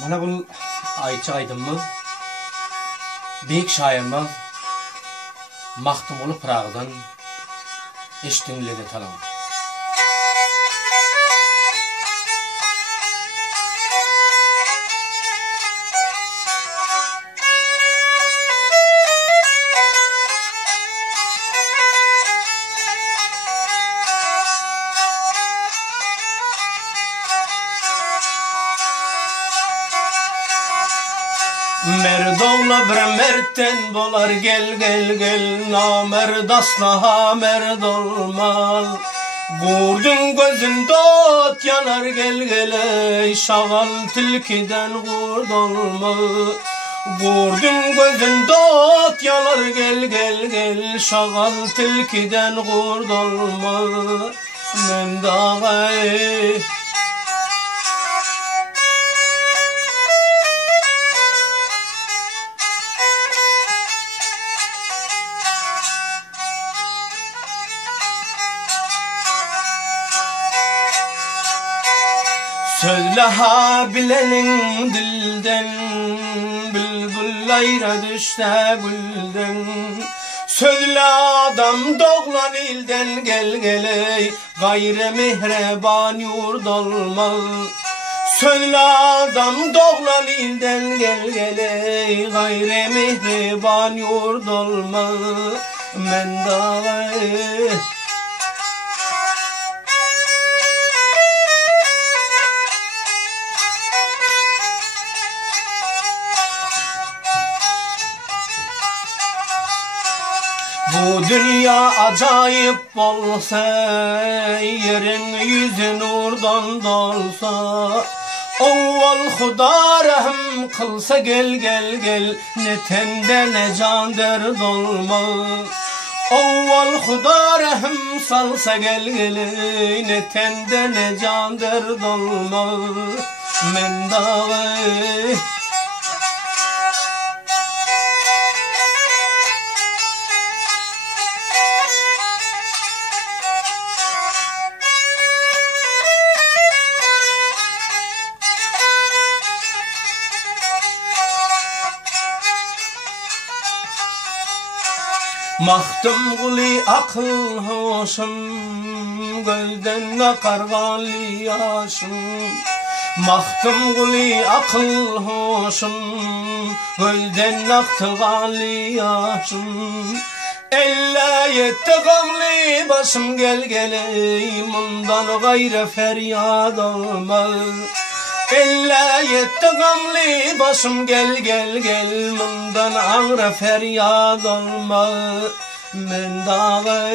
Mana bul Ayça Aydınmı, büyük şairimiz Mahtumulu Pırağı'dan eşitliğini talam. Merdovla bir mertten bolar gel gel gel, namerd asla merd olmaz. Gurdun gözünde ot yanar gel gel, şagal tilkiden gurd olmaz. Gurdun gözünde ot yanar gel gel gel, şagal tilkiden gurd olmaz. Men dağay Söyle ha bilenin dilden, bülbül ayra düşte gülden. Söyle adam doğlan ilden gel gele, gayre mihreban yurd olmaz. Söyle adam doğlan ilden gel gele, gayre mihreban yurd olmaz. Men dağı Bu dünya acayip olsa, yerin yüzü nurdan dolsa. Avval Huda rahm kılsa gel gel gel, ne tende ne can derd olmaz. Avval Huda rahm salsa gel gel, ne tende ne can derd olmaz. Men dağı Mahtum guli akıl hoşum, gölden akar gali yaşım. Mahtum guli akıl hoşum, gölden aktı gali yaşım. Elle yetti gavli başım gel geley, mundan gayrı feryat olmaz. Elle yetti gamli başım gel gel gel, mundan ağrı feryat olmaz. Men dağı